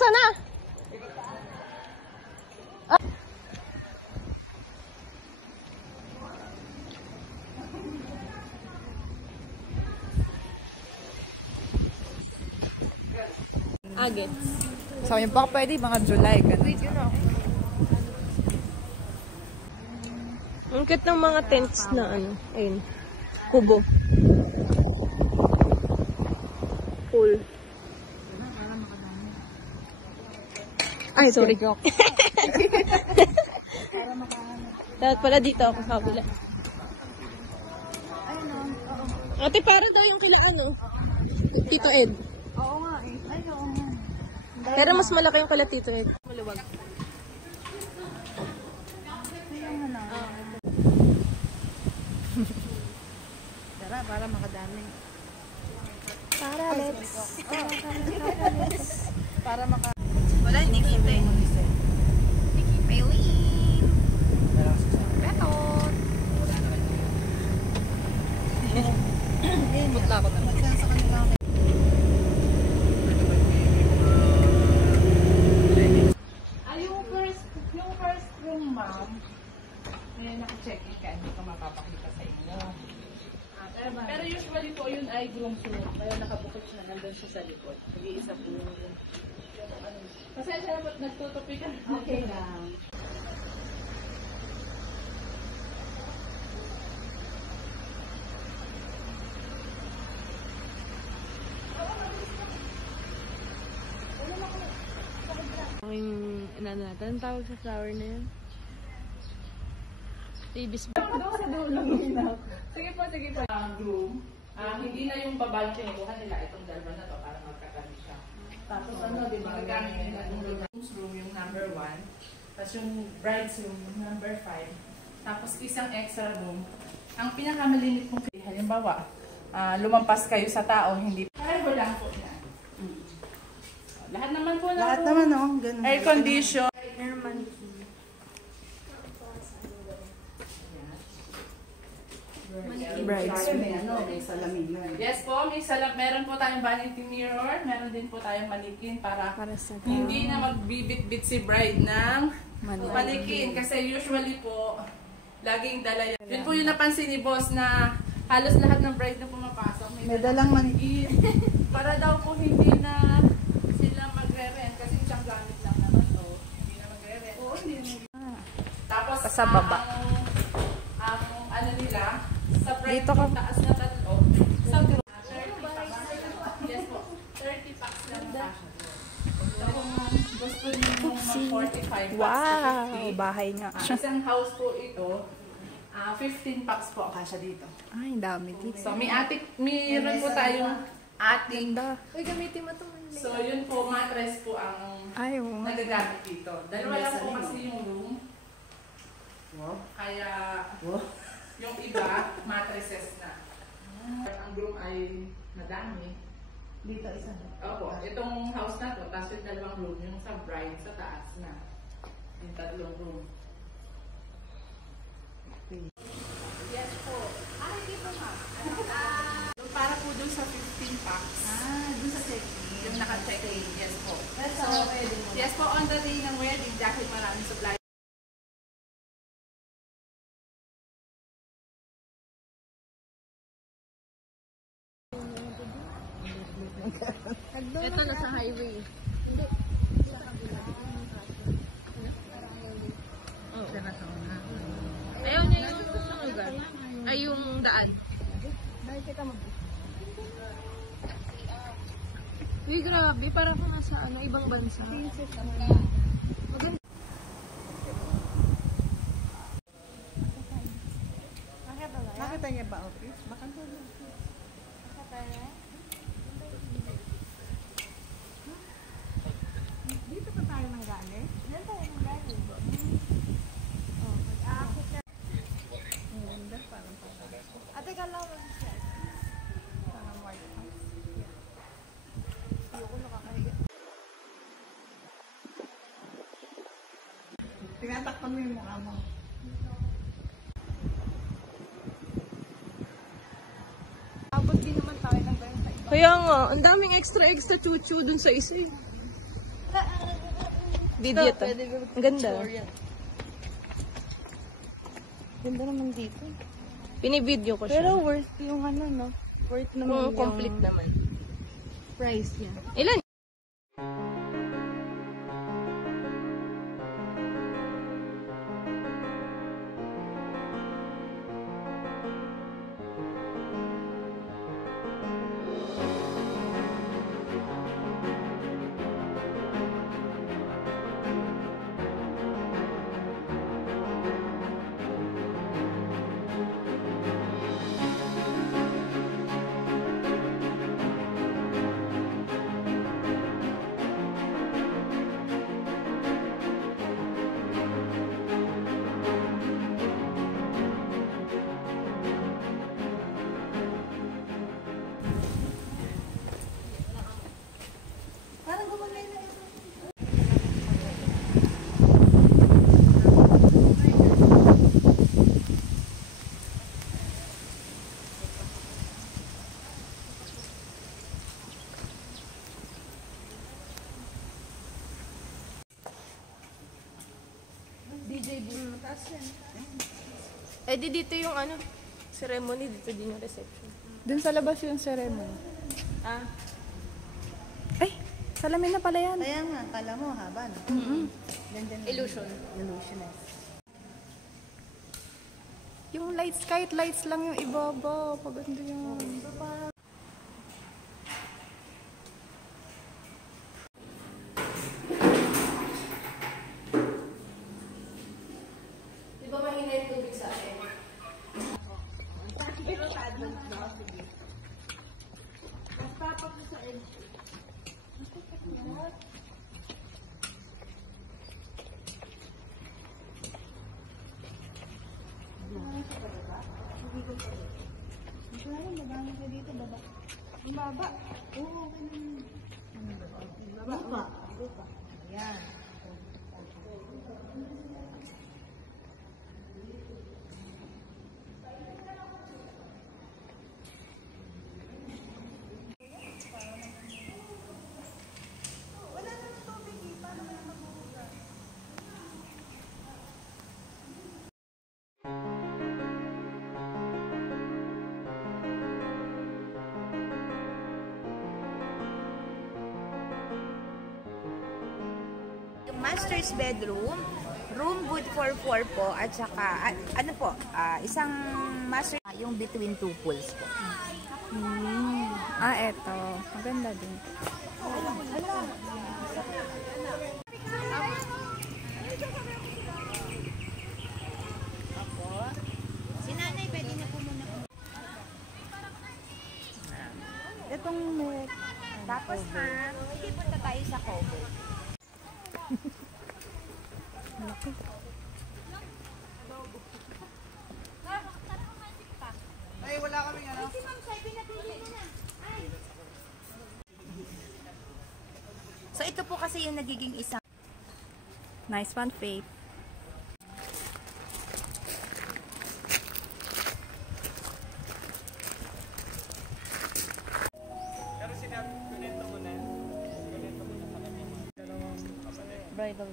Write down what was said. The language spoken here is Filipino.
Asan na? Agets. So, yung baka pwede mga July. Ganun. Ang cute ng mga tents na ano. Ayun. Kubo. Pool. Ay, sorry. Dapat pala dito ako sa kabila. Ate, para daw yung kila ano. Tito Ed. Oo nga eh. Ay, oo nga. Pero mas malaki yung kala Tito Ed. Maluwag. Tara, para makadami. Para, let's. Para maka... Wala, hindi kita eh. Nikki Paylene. Betot. Putla ko na. Sa kanila. Yung first room, ma'am, naka-check-in ka, hindi ka mapapakita sa inyo. Pero usually po yun ay groom's room. Kaya nakabukod siya, nandun siya sa likod. Nag-iisa po yung ano. Pasensya na po, nagtutupi ka. Okay lang. Yung ano natin, tawag sa flower na yun? Babies. Doon sa dulo nila. Sige po, sige po. Groom. Hindi na yung babae kinukuha nila itong dalawa na to para magkatabi siya. Tapos ano, di ba? Magagamit nila yung groom's room, yung number 1. Tapos yung bride's room, yung number 5. Tapos isang extra room. Ang pinakamalimit kong halimbawa, lumampas kayo sa tao, hindi. Kaya lang po yan. Lahat naman po na. Lahat naman, no? Ganun. Air condition. Brides. May salamin na. Yes po, may meron po tayong vanity mirror, meron din po tayong manikin para sa hindi na magbibit-bit si bride ng manikin. Kasi usually po, laging dala yan. Yun po yung napansin ni boss na halos lahat ng bride na pumapasok. May dalang manikin. Para daw po hindi na sila magre-rent kasi isang gamit lang naman to. Hindi na magre-rent. Oo, hindi na. Tapos, sa baba. ang ano nila, sa bride Dito ka. taas na tatlo, sa group, 30 packs. Yes po, 30 packs lang na kasha. So, kung gusto niyo yung 45 packs Wow! to 50, Bahay nga. isang house po ito, 15 packs po kasha dito. Ay, dami dito. So, mayroon po tayong ating. Uy, gamitin mo ito. So, yun po, mattress po ang Ay, oo. nagagamit dito. Dalawa lang po kasi yung room. Wow. Kaya, Wow. yung iba, mattresses na. Ang room ay madami. Dito isa. Opo, itong house na to, tapos yung dalawang room, yung sa bride, sa taas na. Yung tatlong room. Yes po. Hindi po ma. Para po dun sa 15 packs. Dun sa check-in. Yung naka-check-in. Yes po. That's So, wedding mo. yes po, on the day ng wedding, dahil maraming supply. Ito na sa highway. Hindi. Oh. Ayaw niya yung lugar. Ay, yung daan. Dahil kita mag... Uy, grabe. Parang kung nasa ibang bansa. Maganda. Nakita niya ba office? Baka doon. Dito pa tayo nang galing? Diyan tayo nang galing. Oh, mag-aakit na. Ang ganda, parang pataas. Ate, kalaw mo siya. Parang White House. Ayoko nakakahiga. Tinatakpan mo yung mukha mo. Abot din naman tayo ng benta. Kaya nga, ang daming extra chuchu dun sa isa eh. Video to. Ang ganda. Ganda naman dito. Pinibideo ko siya. Pero worth yung ano, no? Worth naman yung complete naman. price niya. Ilan? Eh di dito yung ano, ceremony, dito din yung reception. Dun sa labas yung ceremony. Ah. Ay, salamin na pala yan. Kaya nga, kala mo haba, no? Nandyan Illusion. Illusionist. Yung lights, kahit lights lang yung ibaba. Paganda yung... Di ba mahina yung tubig sa akin? Lupa. Ayan. Master's bedroom, room good for 4 po, at saka, ano po, isang master, yung between two pools po. Eto. Maganda din. Si nanay, pwede na po muna. Itong net. Tapos ma'am, hindi punta tayo sa cover. Malaki. Ay, wala kami ano. Kasi ma'am, sabi pinapili mo na. Ay. So ito po kasi yung nagiging isang Nice one, Faith. Bridal.